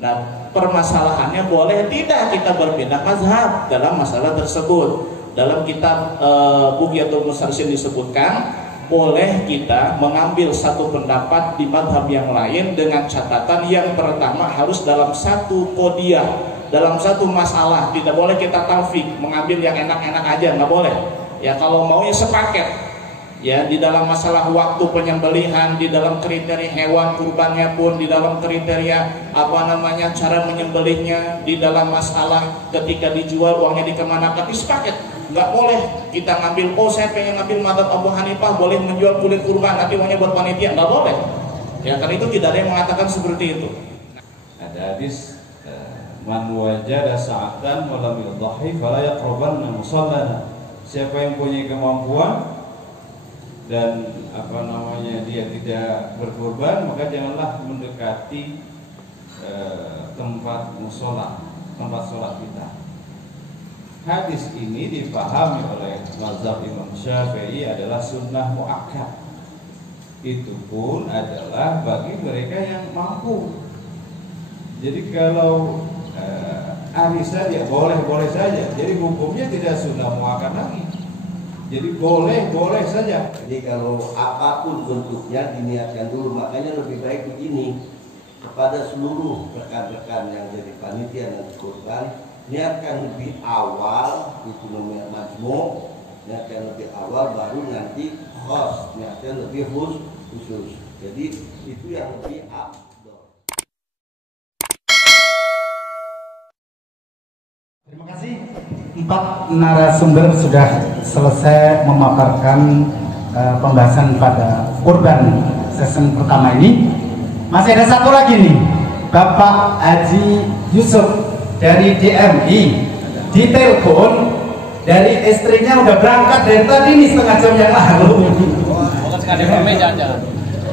Nah, permasalahannya boleh tidak kita berpindah mazhab dalam masalah tersebut. Dalam kitab Bughyatul Mustarsyid disebutkan boleh kita mengambil satu pendapat di mazhab yang lain dengan catatan yang pertama harus dalam satu qadiyah, dalam satu masalah. Tidak boleh kita taufik mengambil yang enak-enak aja, nggak boleh. Ya kalau maunya sepaket. Ya, di dalam masalah waktu penyembelihan, di dalam kriteria hewan kurbannya pun, di dalam kriteria cara menyembelihnya, di dalam masalah ketika dijual uangnya dikemanakan, sepaket. Nggak boleh kita ngambil, saya pengen ngambil mazhab Abu Hanifah, boleh menjual kulit kurban tapi uangnya buat panitia, nggak boleh. Ya, karena itu tidak ada yang mengatakan seperti itu. Ada hadis, man wajada sa'atan wa lam yudhi fala yaqrabanna musallana. Siapa yang punya kemampuan dan dia tidak berkorban, maka janganlah mendekati tempat musola, tempat sholat kita. Hadis ini dipahami oleh mazhab Imam Syafi'i adalah sunnah muakkad. Itu pun adalah bagi mereka yang mampu. Jadi kalau hari saja boleh saja. Jadi hukumnya tidak sunnah muakkad lagi. Jadi boleh saja. Jadi kalau apapun bentuknya diniatkan dulu. Makanya lebih baik begini, kepada seluruh rekan-rekan yang jadi panitia dan kurban, niatkan lebih awal, itu namanya majmu', niatkan lebih awal, baru nanti khos, niatkan lebih khusus. Jadi itu yang lebih afdal. Terima kasih. 4 narasumber sudah selesai memaparkan pembahasan pada kurban season pertama ini. Masih ada satu lagi nih, Bapak Haji Yusuf dari DMI ditelepon dari istrinya, udah berangkat dari tadi nih setengah jam yang lalu.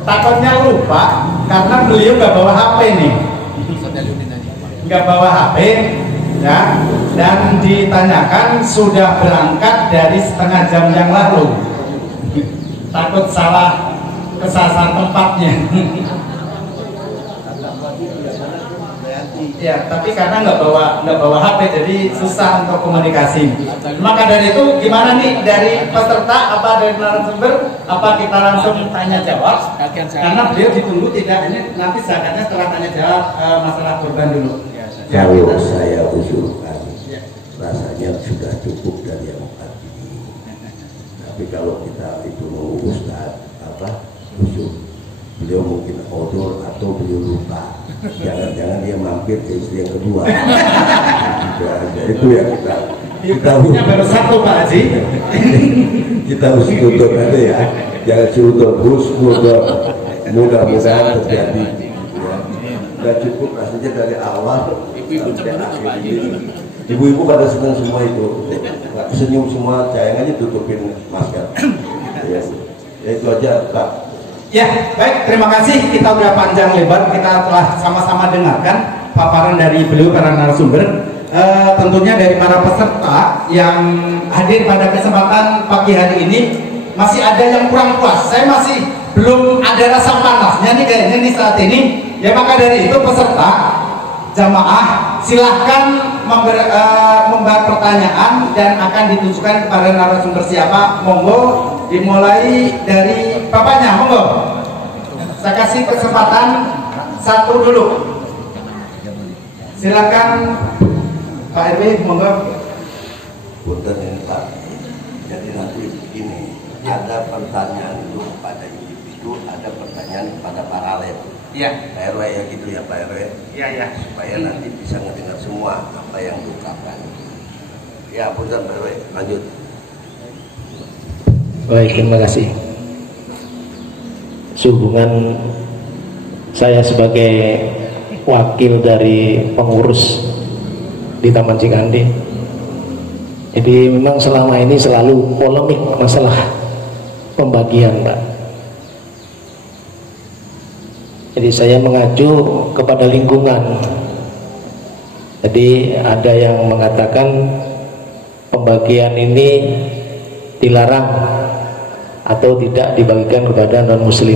Takutnya lupa karena beliau nggak bawa HP nih, nggak bawa HP. Ya, dan ditanyakan sudah berangkat dari setengah jam yang lalu. Takut salah kesasar tempatnya. Ya, tapi karena nggak bawa HP jadi susah untuk komunikasi. Maka dari itu gimana nih dari peserta, apa dari narasumber, apa kita langsung tanya jawab? Karena beliau ditunggu tidak, ini nanti zakatnya setelah tanya jawab masalah kurban dulu. Kalau saya usulkan, rasanya sudah cukup dari yang tadi. Tapi kalau kita itu Ustaz usul, beliau mungkin odol atau beliau lupa. Jangan-jangan dia mampir ke istri yang kedua. Itu yang kita baru satu Pak Haji. Kita harus tutup aja ya. Jangan sudah mudah-mudahan terjadi. Sudah cukup rasanya dari awal. Ibu-ibu pada senang semua itu, senyum semua, sayang aja tutupin masker. Ya itu aja Pak. Ya baik, terima kasih. Kita udah panjang lebar, kita telah sama-sama dengarkan paparan dari beliau para narasumber. Tentunya dari para peserta yang hadir pada kesempatan pagi hari ini masih ada yang kurang puas. Saya masih belum ada rasa panasnya nih kayaknya nih saat ini. Ya maka dari itu peserta jamaah silahkan membuat pertanyaan dan akan ditunjukkan kepada narasumber siapa. Monggo dimulai dari bapaknya, monggo. Saya kasih kesempatan satu dulu. Silakan Pak RW, monggo. Punten ini Pak. Jadi nanti begini, ada pertanyaan dulu pada individu, ada pertanyaan kepada paralel. Iya. Pak RW ya gitu ya Pak RW. Iya. Supaya nanti bisa mendengar semua apa yang diungkapkan. Ya punten Pak RW, lanjut. Baik, terima kasih. Sehubungan saya sebagai wakil dari pengurus di Taman Cikande, jadi memang selama ini selalu polemik masalah pembagian, Pak. Jadi saya mengacu kepada lingkungan. Jadi ada yang mengatakan pembagian ini dilarang atau tidak dibagikan kepada non muslim,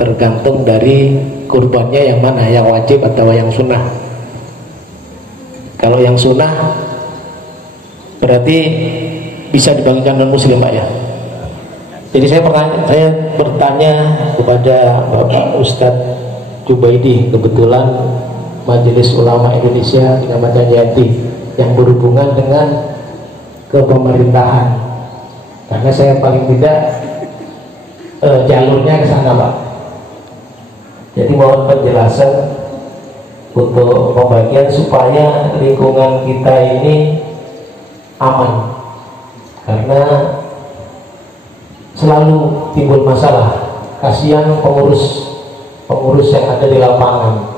tergantung dari kurbannya yang mana, yang wajib atau yang sunnah? Kalau yang sunnah berarti bisa dibagikan non muslim Pak ya. Jadi saya bertanya kepada Bapak Ustadz Jubaidi, kebetulan Majelis Ulama Indonesia di Ahmad Yati yang berhubungan dengan kepemerintahan, karena saya paling tidak jalurnya ke sana Pak. Jadi mohon penjelasan untuk pembagian supaya lingkungan kita ini aman, karena selalu timbul masalah. Kasihan pengurus yang ada di lapangan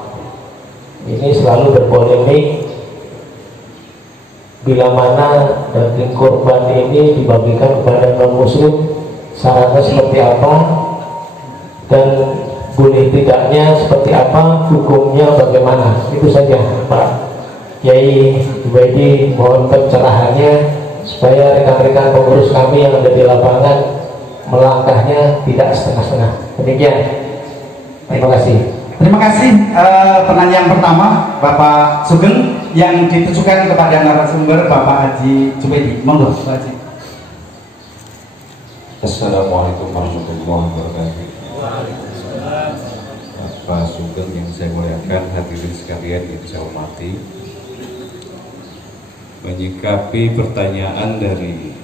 ini selalu berpolemik bila mana daging kurban ini dibagikan kepada non muslim, syaratnya seperti apa dan boleh tidaknya seperti apa, hukumnya bagaimana. Itu saja Pak Kiai Jubaidi, mohon pencerahannya supaya rekan-rekan pengurus kami yang ada di lapangan melangkahnya tidak setengah-setengah. Demikian. Terima kasih. Terima kasih. Pertanyaan pertama Bapak Sugeng yang ditujukan kepada narasumber Bapak Haji Jubaidi. Monggo Pak Haji. Assalamualaikum warahmatullahi wabarakatuh. Bapak Sugeng yang saya muliakan, hadirin sekalian yang saya hormati, menyikapi pertanyaan dari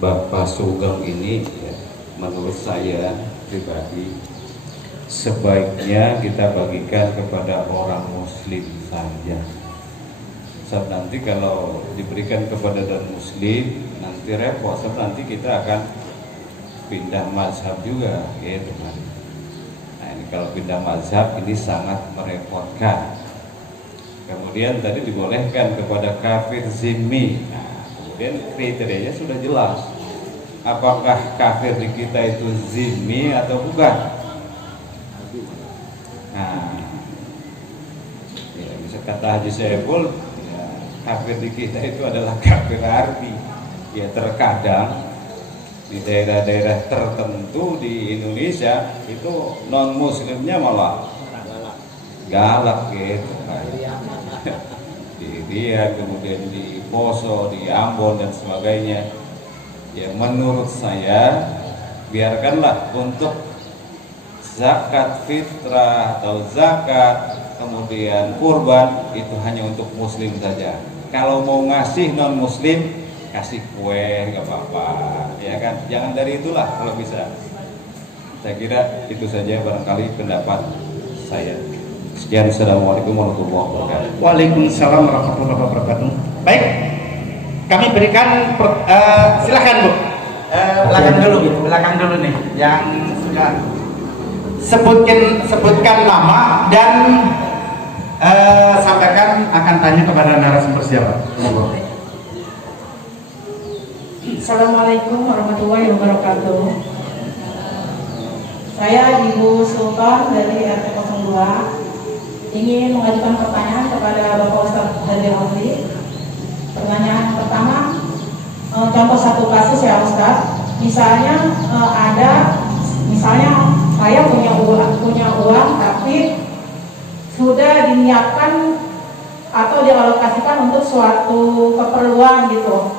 Bapak Sugeng ini ya, menurut saya pribadi sebaiknya kita bagikan kepada orang muslim saja. Sebab nanti kalau diberikan kepada non muslim nanti repot, sebab nanti kita akan pindah mazhab juga gitu kan. Nah ini kalau pindah mazhab ini sangat merepotkan. Kemudian tadi dibolehkan kepada kafir zimmi. Nah kemudian kriterianya sudah jelas, apakah kafir di kita itu zimmi atau bukan. Nah ya, bisa kata Haji Saiful ya, kafir di kita itu adalah kafir arti. Ya terkadang di daerah-daerah tertentu di Indonesia itu non muslimnya malah galak gitu kan. Di Riau, kemudian di Poso, di Ambon dan sebagainya. Ya menurut saya biarkanlah untuk zakat fitrah atau zakat kemudian kurban itu hanya untuk muslim saja. Kalau mau ngasih non muslim kasih kue nggak apa-apa ya kan, jangan dari itulah kalau bisa. Saya kira itu saja barangkali pendapat saya. Sekian, assalamualaikum warahmatullahi wabarakatuh. Waalaikumsalam warahmatullahi wabarakatuh. Baik, kami berikan silakan Bu. Belakang dulu nih yang sudah sebutkan nama dan sampaikan akan tanya kepada narasumber siapa. Assalamualaikum warahmatullahi wabarakatuh. Saya Ibu Sultan dari RT 02 ingin mengajukan pertanyaan kepada Bapak Ustadz Haji Rafli. Pertanyaan pertama, contoh satu kasus ya Ustadz, misalnya misalnya saya punya uang tapi sudah diniatkan atau dialokasikan untuk suatu keperluan gitu,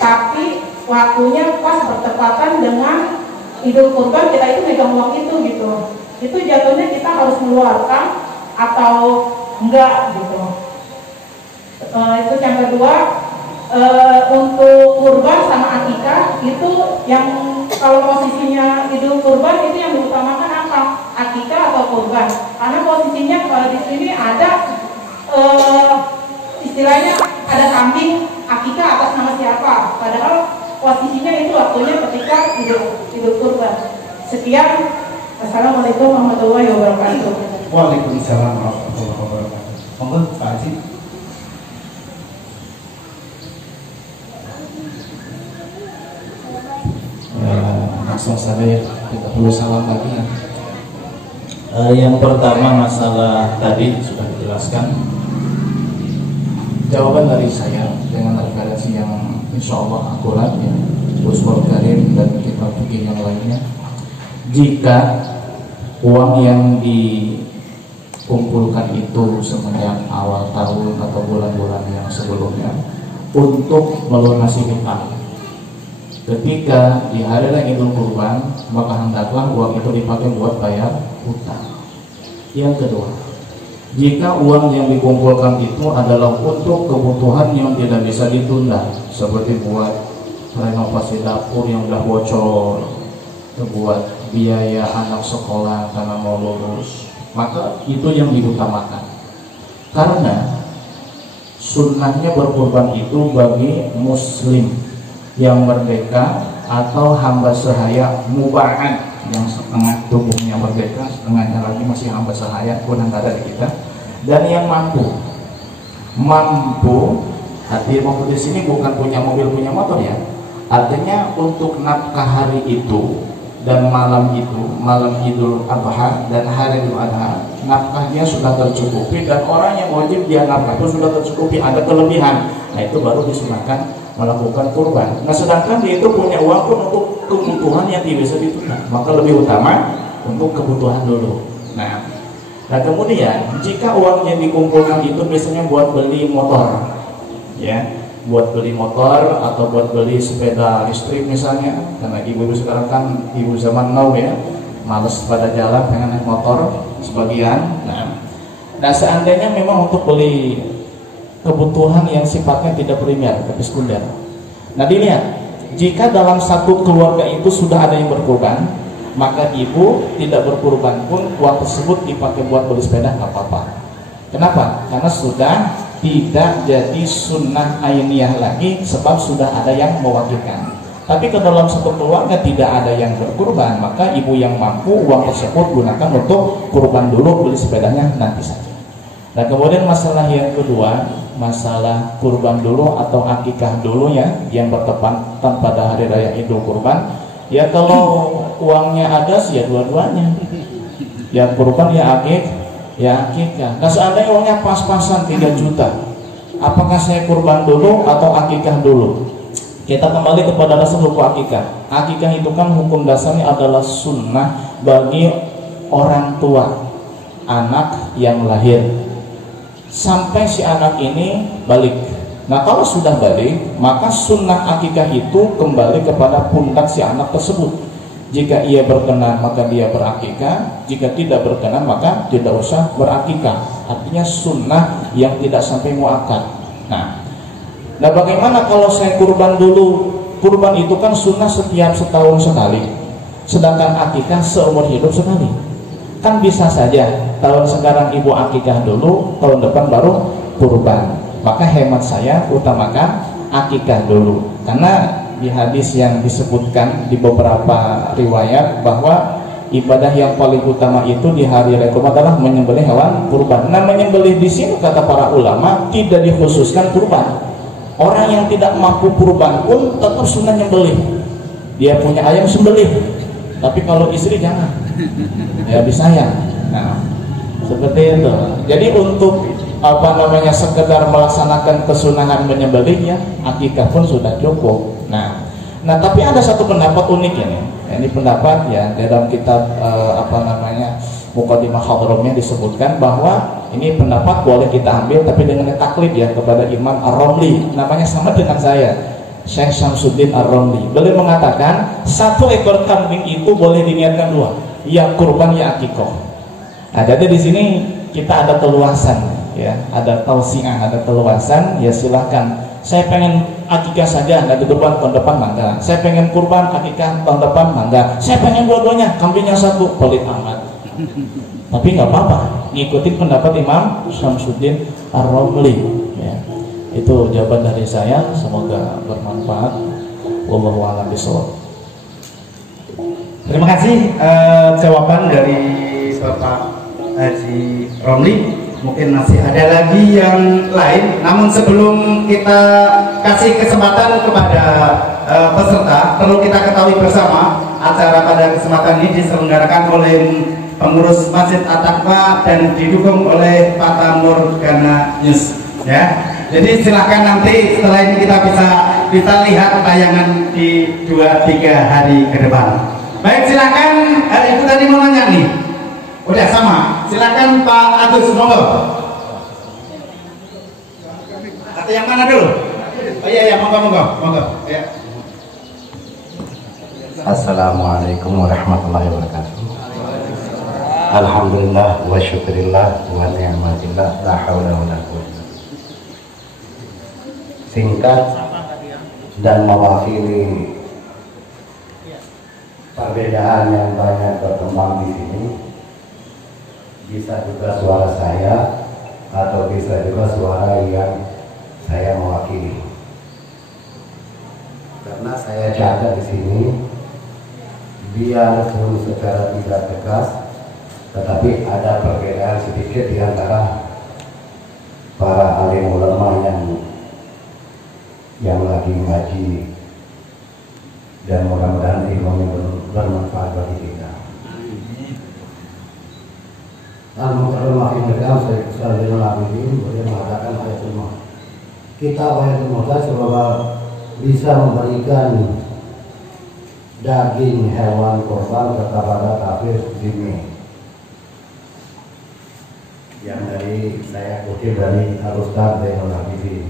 tapi waktunya pas bertepatan dengan Idul Kurban, kita itu megang uang itu jatuhnya kita harus mengeluarkan atau enggak gitu. Itu yang kedua, untuk kurban sama akikah itu yang kalau posisinya Idul Kurban itu yang diutamakan apa? Akikah atau kurban? Karena posisinya kalau di sini ada istilahnya ada kambing akikah atas nama siapa? Padahal posisinya itu waktunya ketika Idul Kurban. Sekian, assalamualaikum warahmatullahi wabarakatuh. Waalaikumsalam warahmatullahi wabarakatuh. Monggo Pak Haji. Langsung saja ya, kita perlu salam lagi ya. Yang pertama masalah tadi sudah dijelaskan. Jawaban dari saya dengan referensi yang insya Allah akurat ya, Ushul Karim dan kitab fikih yang lainnya. Jika uang yang dikumpulkan itu semenjak awal tahun atau bulan-bulan yang sebelumnya untuk melunasi hutang. Ketika di hari raya Idul Kurban, maka hendaklah uang itu dipakai buat bayar hutang. Yang kedua, jika uang yang dikumpulkan itu adalah untuk kebutuhan yang tidak bisa ditunda, seperti buat renovasi dapur yang udah bocor, buat biaya anak sekolah karena mau lulus, maka itu yang diutamakan. Karena sunnahnya berkurban itu bagi muslim yang merdeka atau hamba sahaya muba'an, yang setengah tubuhnya merdeka, setengahnya lagi masih hamba sahaya, pun ada di kita, dan yang mampu. Artinya mampu di sini bukan punya mobil, punya motor ya. Artinya untuk nafkah hari itu dan malam itu, malam Idul Adha dan hari Idul Adha, nafkahnya sudah tercukupi, dan orang yang wajib dia nafkah itu sudah tercukupi, ada kelebihan. Nah itu baru disunahkan melakukan kurban. Nah sedangkan dia itu punya uang pun untuk kebutuhan yang tidak bisa ditunda, maka lebih utama untuk kebutuhan dulu. Nah kemudian jika uang yang dikumpulkan itu biasanya buat beli motor, ya, buat beli motor atau buat beli sepeda listrik misalnya, karena ibu-ibu sekarang kan ibu zaman now ya, males pada jalan, pengen naik motor sebagian. Nah seandainya memang untuk beli kebutuhan yang sifatnya tidak primer tapi sekunder. Nah dilihat, jika dalam satu keluarga itu sudah ada yang berkurban, maka ibu tidak berkurban pun uang tersebut dipakai buat beli sepeda nggak apa-apa. Kenapa? Karena sudah tidak jadi sunnah ainiyah lagi, sebab sudah ada yang mewakilkan. Tapi kalau dalam satu keluarga tidak ada yang berkurban, maka ibu yang mampu uang tersebut gunakan untuk kurban dulu, beli sepedanya nanti saja. Nah kemudian masalah yang kedua, masalah kurban dulu atau akikah dulu ya, yang bertepatan pada hari raya Idul Kurban. Ya kalau uangnya ada sih ya dua-duanya, ya kurban ya akikah. Nah seandainya uangnya pas-pasan 3 juta, apakah saya kurban dulu atau akikah dulu? Kita kembali kepada dasar hukum akikah. Akikah itu kan hukum dasarnya adalah sunnah bagi orang tua anak yang lahir sampai si anak ini balik. Nah kalau sudah balik, maka sunnah akikah itu kembali kepada pundak si anak tersebut. Jika ia berkenan maka dia berakikah, jika tidak berkenan maka tidak usah berakikah. Artinya sunnah yang tidak sampai muakkad. Nah bagaimana kalau saya kurban dulu? Kurban itu kan sunnah setiap setahun sekali, sedangkan akikah seumur hidup sekali. Kan bisa saja tahun sekarang ibu akikah dulu, tahun depan baru kurban. Maka hemat saya utamakan akikah dulu, karena di hadis yang disebutkan di beberapa riwayat bahwa ibadah yang paling utama itu di hari raya kurban adalah menyembelih hewan kurban. Nah menyembelih di sini kata para ulama tidak dikhususkan kurban. Orang yang tidak mampu kurban pun tetap sunnah nyembelih. Dia punya ayam sembelih, tapi kalau istri jangan, ya disayang. Nah seperti itu. Jadi untuk sekedar melaksanakan kesunahan menyembelih ya akikah pun sudah cukup. Nah tapi ada satu pendapat unik ini. Ini pendapat ya dalam kitab Muqaddimah Hadramiyah disebutkan bahwa ini pendapat boleh kita ambil tapi dengan taklid ya kepada Imam Ar-Romli, namanya sama dengan saya, Syekh Syamsuddin Ar-Romli. Beliau mengatakan 1 ekor kambing itu boleh diniatkan 2, ya kurban ya akikah. Nah jadi di sini kita ada keluasan ya, ada tausiah, ada keluasan ya, silahkan. Saya pengen akikah saja, nanti kurban tahun depan mangga. Saya pengen kurban akikah tahun depan mangga. Saya pengen dua-duanya, kambingnya 1, pelit amat. Tapi nggak apa-apa, ngikutin pendapat Imam Syamsuddin Ar-Romli ya. Itu jawaban dari saya, semoga bermanfaat. Wallahu a'lam bishawab. Terima kasih jawaban dari Bapak Haji Romli. Mungkin masih ada lagi yang lain, namun sebelum kita kasih kesempatan kepada peserta, perlu kita ketahui bersama acara pada kesempatan ini diselenggarakan oleh pengurus Masjid At-Taqwa dan didukung oleh Fata Morgana News ya. Jadi silahkan nanti setelah ini kita lihat tayangan di 2-3 hari ke depan. Baik, silahkan. Ibu tadi mau nanya nih, Udah sama. Silakan Pak Agus, monggo. Atau yang mana dulu? Oh iya, monggo. Ya. Assalamualaikum warahmatullahi wabarakatuh. Alhamdulillah wa syukurillah wa ni'matillah la haula wa la quwwata. Singkat dan mewakili perbedaan yang banyak berkembang di sini, bisa juga suara saya atau bisa juga suara yang saya mewakili. Karena saya catat di sini, biarpun secara tidak tegas, tetapi ada perbedaan sedikit di antara para alim ulama yang lagi ngaji, dan mudah-mudahan ilmunya bermanfaat bagi kita. Al-Mukarramah Imam Syekh Salim Al-Abidin boleh mengatakan ayatul maut. Kita ayatul maut semoga bisa memberikan daging hewan korban kepada kafir zimmi. Yang dari saya kutip dari Al-Ustaz Zainul Abidin.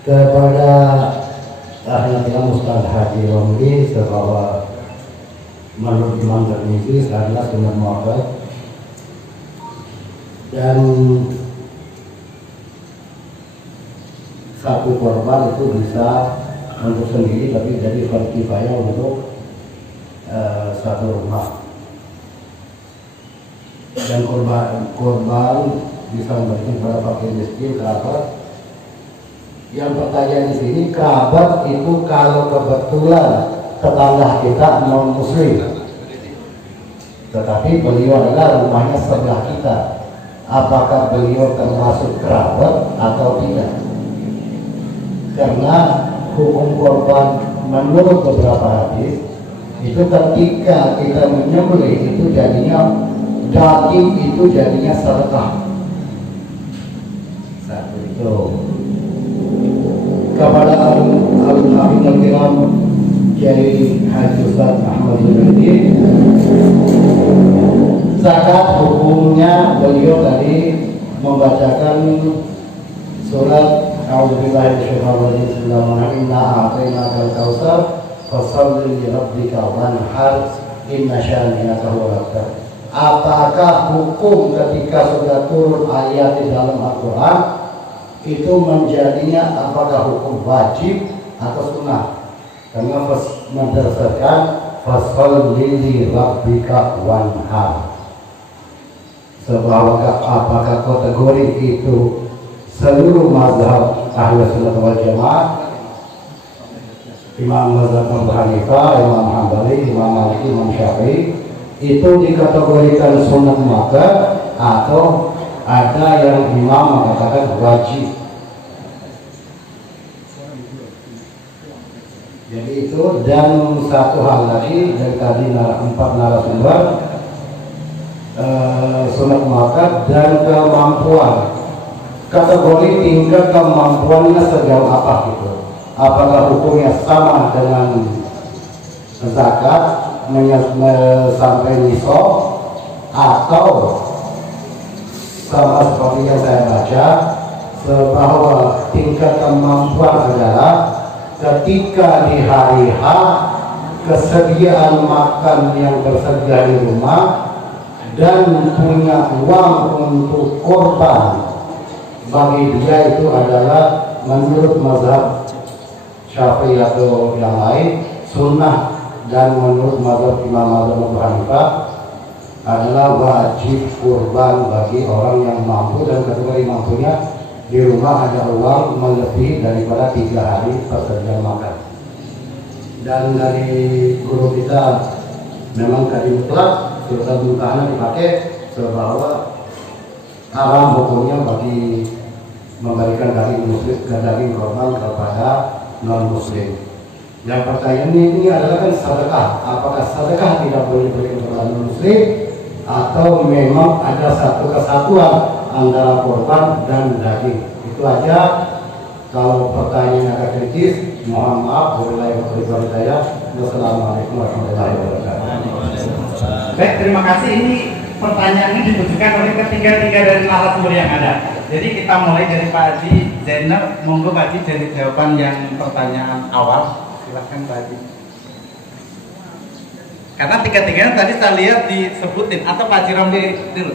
Kepada akhirnya Ustaz Haji Romli bahwa menurut Imam Tirmidzi adalah sunnah muakkad, dan satu korban itu bisa untuk sendiri, tapi jadi fardu kifayah untuk satu rumah, dan korban bisa memberikan kepada fakir miskin, kerabat. Yang pertanyaan di sini, kerabat itu kalau kebetulan tetangga kita non muslim, tetapi beliau adalah rumahnya sebelah kita, apakah beliau termasuk kerabat atau tidak? Karena hukum korban menurut beberapa hadis itu ketika kita menyembelih itu jadinya daging itu jadinya sedekah. Satu itu. Kepada al-Habib al-Kiram Kiai Haji Ustaz Ahmad Zubaidi, zakat hukumnya beliau tadi membacakan surat A'udzubillahi minasyaitonir rajim, Bismillahirrahmanirrahim, inna a'tainakal kautsar fasholli li rabbika wanhar inna syani'aka huwal abtar. Apakah hukum ketika sudah turun ayat di dalam Al-Quran itu menjadinya apakah hukum wajib atau sunnah? Karena berdasarkan fasholli li rabbika wanhar, sebab apakah kategori itu seluruh mazhab Ahlus Sunnah wal Jamaah, Imam mazhab Abu Hanifah, Imam Hambali, Imam Maliki, Imam Syafi'i, itu dikategorikan sunnah muakkad, atau ada yang imam mengatakan wajib. Jadi itu, dan satu hal lagi dari tadi 4 narasumber, sunnah muakkad dan kemampuan, kategori tingkat kemampuannya sejauh apa gitu. Apakah hukumnya sama dengan zakat sampai nisab, atau sama seperti yang saya baca bahwa tingkat kemampuan adalah ketika di hari H kesediaan makan yang tersedia di rumah dan punya uang untuk korban, bagi dia itu adalah menurut mazhab Syafi'i atau yang lain sunnah, dan menurut mazhab Imam Abu Hanifah adalah wajib kurban bagi orang yang mampu, dan kategori mampunya di rumah ada uang melebihi daripada 3 hari persediaan makan. Dan dari guru kita memang tadi mutlak surat Al-Mumtahanah dipakai bahwa haram hukumnya bagi memberikan daging muslim ke daging korban kepada non muslim. Yang pertanyaan ini adalah kan sedekah, apakah sedekah tidak boleh diberikan kepada non muslim, atau memang ada satu kesatuan antara korban dan daging? Itu aja. Kalau pertanyaan agak kritis, mohon maaf. Wassalamualaikum warahmatullahi wabarakatuh. Baik, terima kasih. Ini pertanyaan ini ditujukan oleh ketiga-tiga dari narasumber yang ada. Jadi kita mulai dari Pak Haji Zainal. Monggo Pak Haji dari jawaban yang pertanyaan awal. Silakan Pak Haji. Karena tiga-tiganya tadi saya lihat disebutin, atau Pak Haji Romli dulu.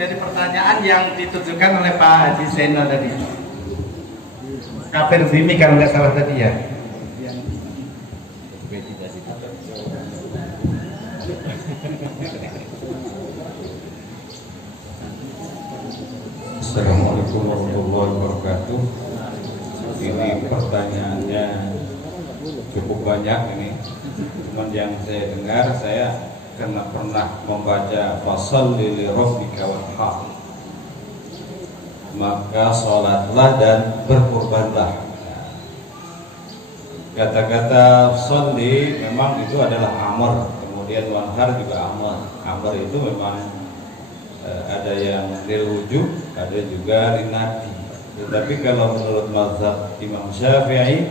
Jadi pertanyaan yang ditujukan oleh Pak Haji Zainal tadi. Kafir Zimi kalau nggak salah tadi ya. Assalamualaikum warahmatullahi wabarakatuh. Ini pertanyaannya cukup banyak ini. Cuman yang saya dengar, saya karena pernah membaca fasholli li rabbika wanhar, maka sholatlah dan berkurbanlah. Kata-kata sholli memang itu adalah amr, kemudian wanhar juga amr. Amr itu memang ada yang lil wujub, ada juga lin nafi. Tetapi kalau menurut mazhab Imam Syafi'i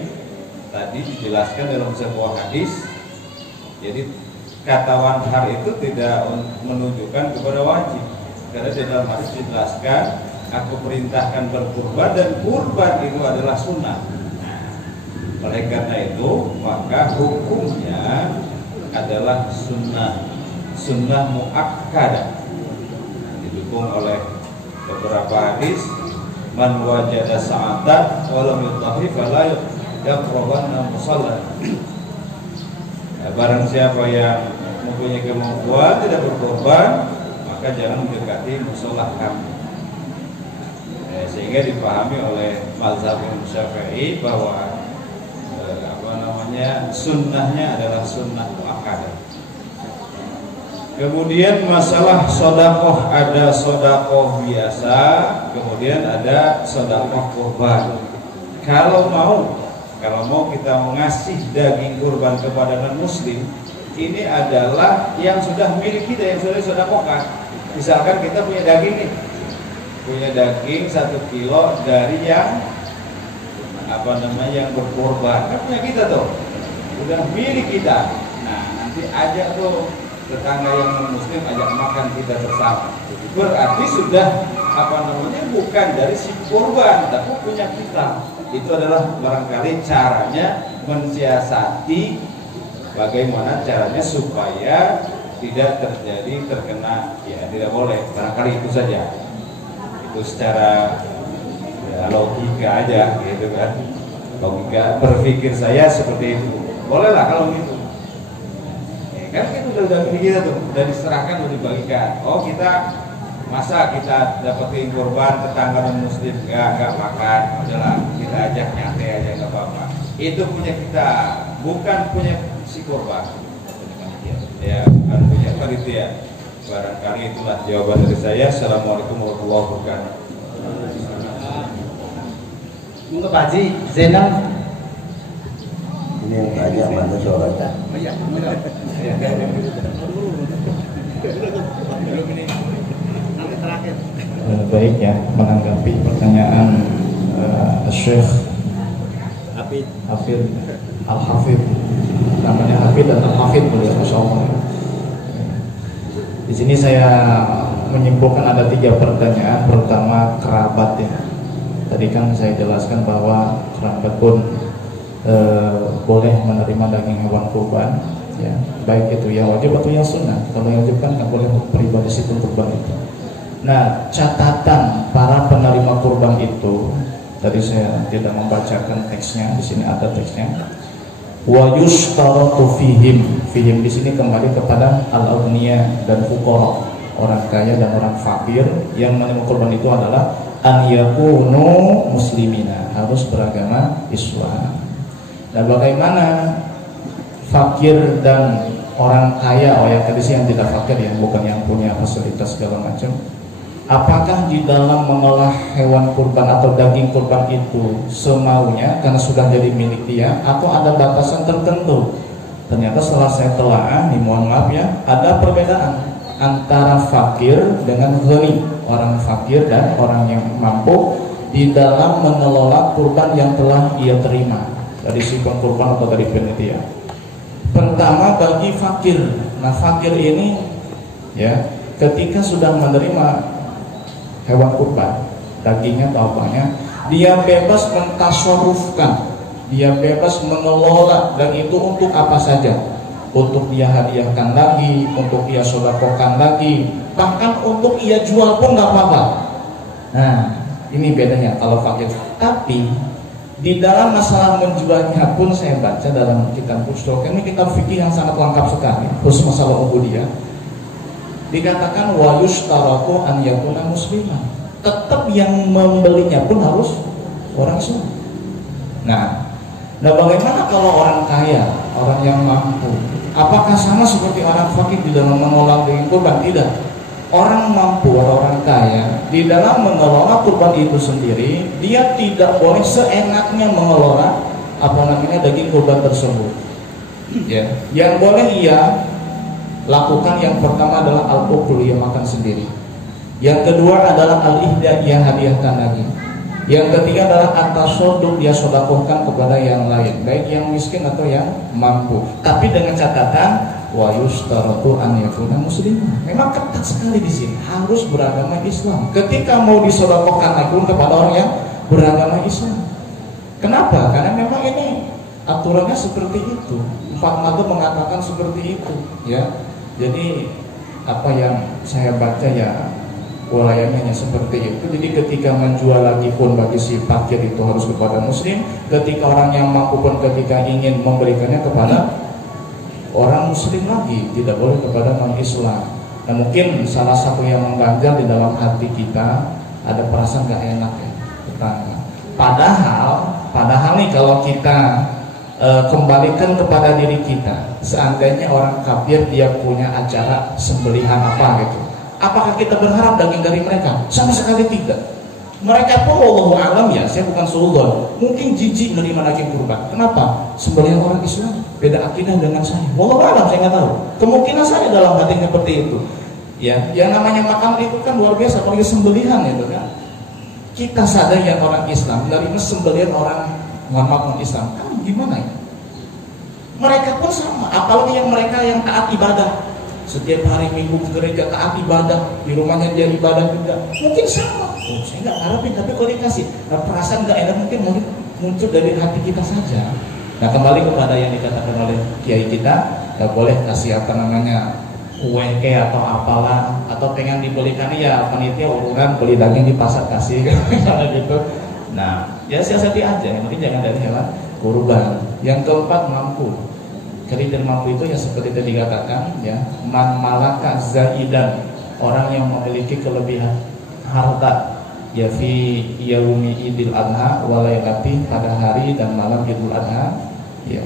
tadi dijelaskan dalam sebuah hadis, jadi kata wanhar itu tidak menunjukkan kepada wajib, karena di dalam hadis dijelaskan, aku perintahkan berkurban dan kurban itu adalah sunnah. Oleh karena itu maka hukumnya adalah sunnah muakkadah, didukung oleh beberapa hadis. Man wajada sa'atan walam yutahi fala yaqrabanna musalla. Barang siapa yang mempunyai kemampuan tidak berkorban, maka jangan mendekati musola kami. Sehingga dipahami oleh mazhab Imam Syafi'i bahwa sunnahnya adalah sunnah muakkadah. Kemudian masalah sodakoh, ada sodakoh biasa, kemudian ada sodakoh kurban. Kalau mau kita mengasih daging kurban kepada non muslim, ini adalah yang sudah milik kita, yang sudah sodakohkan. Misalkan kita punya daging nih, punya daging 1 kilo dari yang yang berkorban, kan punya kita tuh, udah milik kita. Nah nanti ajak tuh tetangga yang non muslim, ajak makan kita bersama. Berarti sudah bukan dari si korban, tapi punya kita. Itu adalah barangkali caranya mensiasati bagaimana caranya supaya tidak terkena, ya tidak boleh, barangkali itu saja. Itu secara logika aja gitu kan, logika berpikir saya seperti itu. Bolehlah kalau gitu ya, kan kita udah kita tuh udah diserahkan, udah dibagikan. Oh kita masa kita dapetin kurban tetangga non muslim nggak makan, udahlah kita ajak nyantai aja nggak apa-apa. Itu punya kita, bukan punya si kurban. Ya kan punya panitia. Barangkali itulah jawaban dari saya. Assalamualaikum warahmatullahi wabarakatuh. Untuk Pak Haji Zainal. Ini yang tanya mana soalnya? Baik ya, menanggapi pertanyaan Syekh Hafid Al-Hafid, namanya Hafid dan Al-Hafid, Masya Allah. Di sini saya menyimpulkan ada 3 pertanyaan. Pertama, kerabat ya. Tadi kan saya jelaskan bahwa kerabat pun boleh menerima daging hewan kurban, ya, baik itu yang wajib atau yang sunnah. Kalau yang wajib kan nggak boleh pribadi si kurban itu. Nah, catatan para penerima kurban itu, tadi saya tidak membacakan teksnya, di sini ada teksnya. Wa yushtaratu fihim di sini kembali kepada al-aghniya dan fuqara, orang kaya dan orang fakir. Yang menerima kurban itu adalah an yakunu muslimina, harus beragama Islam. Dan bagaimana fakir dan orang kaya, yang tadi sih yang tidak fakir ya, bukan yang punya fasilitas segala macam, apakah di dalam mengolah hewan kurban atau daging kurban itu semaunya karena sudah jadi milik dia, atau ada batasan tertentu? Ternyata setelah saya telaah, mohon maaf ya, ada perbedaan antara fakir dengan ghani, orang fakir dan orang yang mampu. di dalam mengelola kurban yang telah ia terima dari si pengkurban atau dari panitia. Pertama, bagi fakir. Nah, fakir ini ya, ketika sudah menerima hewan kurban, dagingnya atau apanya, dia bebas mentasarrufkan, dia bebas mengelola, dan itu untuk apa saja. Untuk dia hadiahkan lagi, untuk dia sedekahkan lagi, bahkan untuk ia jual pun nggak apa-apa. Nah, ini bedanya kalau fakir. Tapi di dalam masalah menjualnya pun saya baca dalam kitab Pustok, ini kitab fikih yang sangat lengkap sekali, khusus masalah ubudiyah. Dikatakan wa yushtaratu an yakuna musliman. Tetap yang membelinya pun harus orang Islam. Nah, bagaimana kalau orang kaya, orang yang mampu? Apakah sama seperti orang fakir di dalam mengolah daging kurban? Tidak. Orang mampu atau orang kaya di dalam mengelola kurban itu sendiri, dia tidak boleh seenaknya mengelola daging kurban tersebut. Ya, yang boleh ia lakukan yang pertama adalah al-ukul, ia makan sendiri. Yang kedua adalah al-ihda, ia hadiahkan lagi. Yang ketiga adalah at-tasadduk, dia sedekahkan kepada yang lain, baik yang miskin atau yang mampu. Tapi dengan catatan wa yushtaratu an yakuna musliman. Memang ketat sekali di sini, harus beragama Islam. Ketika mau disedekahkan pun kepada orang yang beragama Islam. Kenapa? Karena memang ini aturannya seperti itu. Empat mazhab mengatakan seperti itu, ya. Jadi apa yang saya baca ya uraiannya seperti itu. Jadi ketika menjual lagi pun bagi si fakir itu harus kepada muslim. Ketika orang yang mampu pun ketika ingin memberikannya kepada orang muslim lagi, tidak boleh kepada non-Islam. Nah, mungkin salah satu yang mengganjal di dalam hati kita ada perasaan gak enak ya, tetangga. Padahal nih kalau kita kembalikan kepada diri kita, seandainya orang kafir dia punya acara sembelihan apa gitu, apakah kita berharap daging dari mereka? Sama sekali tidak. Mereka pun wallahu alam ya, saya bukan suudzon, mungkin jijik menerima daging kurban. Kenapa? Sembelihan orang Islam beda akidah dengan saya. Wallahu alam, saya nggak tahu. Kemungkinan saya dalam hati seperti itu. Ya, yang namanya makan itu kan luar biasa, apalagi sembelihan itu kan. Kita sadar yang orang Islam menerima sembelihan orang non Islam, kan gimana ya? Mereka pun sama, apalagi yang mereka yang taat ibadah. Setiap hari minggu ke gereja taat ibadah, di rumahnya dia ibadah juga, mungkin sama. Saya nggak harapin, tapi kalau dikasih perasaan nggak enak mungkin muncul dari hati kita saja. Nah, kembali kepada yang dikatakan oleh kiai kita, nggak boleh kasih kue atau apalah, atau pengen dibelikan ya panitia urunan beli daging di pasar kasih kalau gitu. Nah, ya siasati aja, yang penting jangan dari hewan kurban. Yang keempat, mampu. Kriteria mampu itu yang seperti tadi dikatakan ya, man malaka zaidan, orang yang memiliki kelebihan harta ya fi yaumi idil adha walailati, pada hari dan malam idul adha ya.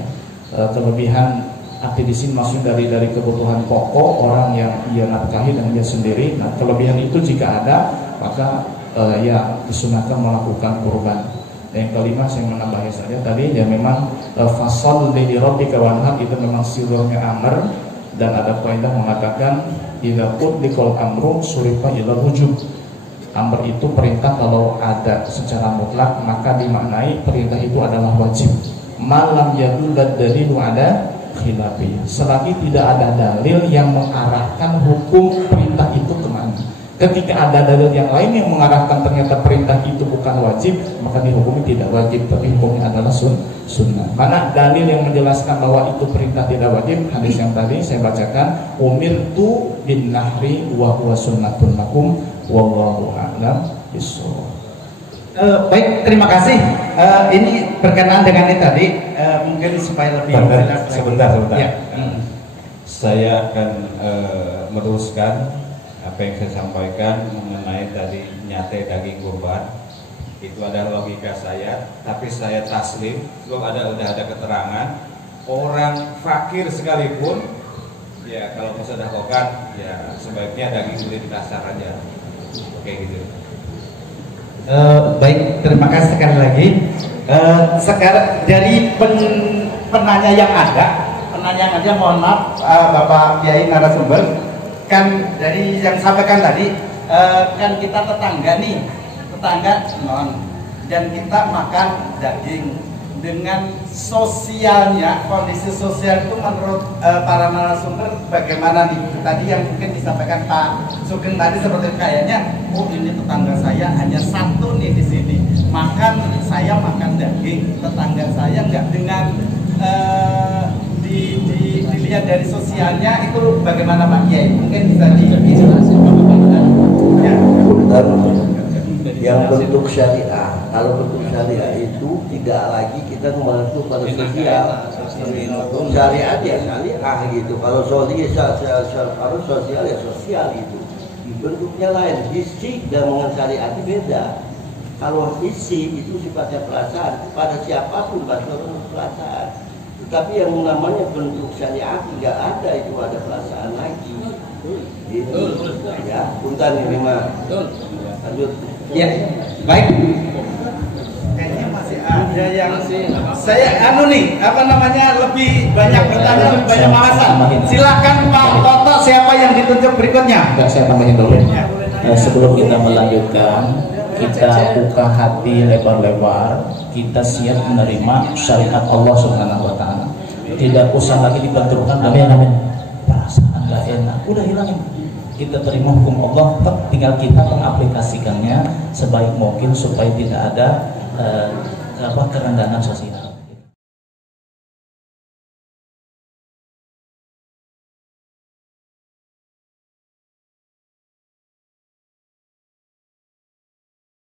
Kelebihan arti di sini maksudnya dari kebutuhan pokok orang yang ia nafkahi dan dia sendiri. Nah, kelebihan itu jika ada maka ya disunahkan melakukan kurban. Yang kelima saya menambahkan saja tadi ya, memang fasol li rabbika wanhar itu memang sirrnya amr, dan ada kaidah mengatakan idza qudlikal amru surifa ila wujub. Amr itu perintah kalau ada secara mutlak maka dimaknai perintah itu adalah wajib. Malam yadullad dalilu ada khilafi, selagi tidak ada dalil yang mengarahkan hukum perintah itu kemana. Ketika ada dalil yang lain yang mengarahkan ternyata perintah itu bukan wajib, maka dihukumi tidak wajib, tapi hukumnya adalah sunnah. Mana dalil yang menjelaskan bahwa itu perintah tidak wajib? Hadis yang tadi saya bacakan, umirtu bin nahri wa huwa sunnatun lakum wallahu a'lam bishawab. Baik, terima kasih. Ini berkenaan dengan ini tadi, mungkin supaya lebih jelas. Sebentar. Ya. Saya akan meneruskan apa yang saya sampaikan mengenai tadi nyate daging kurban. Itu adalah logika saya, tapi saya taslim. Udah ada keterangan orang fakir sekalipun ya kalau mau sedekahkan ya sebaiknya daging beli di pasar aja. Oke gitu. Baik, terima kasih sekali lagi. Sekarang dari penanya yang ada, mohon maaf Bapak Kiai narasumber, kan dari yang sampaikan tadi kan kita tetangga non dan kita makan daging. Dengan sosialnya, kondisi sosial itu menurut para narasumber bagaimana nih? Tadi yang mungkin disampaikan Pak Sugeng tadi seperti kayaknya, oh ini tetangga saya hanya satu nih di sini, saya makan daging, tetangga saya enggak. Dengan dilihat dari sosialnya itu bagaimana Pak Kiai? Mungkin bisa dijelasin ya. Yang bentuk syariah, kalau bentuk syariah itu tidak lagi kita mengatur pada sosial. Syariat ya syariah gitu. Kalau sosial ya sosial itu. Bentuknya lain. Hissi dan dengan syariat itu beda. Kalau hissi itu sifatnya perasaan, pada siapapun bantuan perasaan. Tetapi yang namanya bentuk syariat tidak ada, itu ada perasaan lagi. Gitu. Ya, punten ini mah. Lanjut. Ya, baik. Kayaknya masih ada yang saya lebih banyak bertanya, lebih banyak alasan. Silakan Pak Toto, siapa yang ditunjuk berikutnya? Enggak, saya tambahin dulu. Sebelum kita melanjutkan, kita buka hati lebar-lebar, kita siap menerima syariat Allah Subhanahu wa taala. Tidak usah lagi dibenturkan dengan perasaan enggak enak. Udah hilangin. Kita terima hukum Allah, tinggal kita mengaplikasikannya sebaik mungkin supaya tidak ada kerenggangan sosial.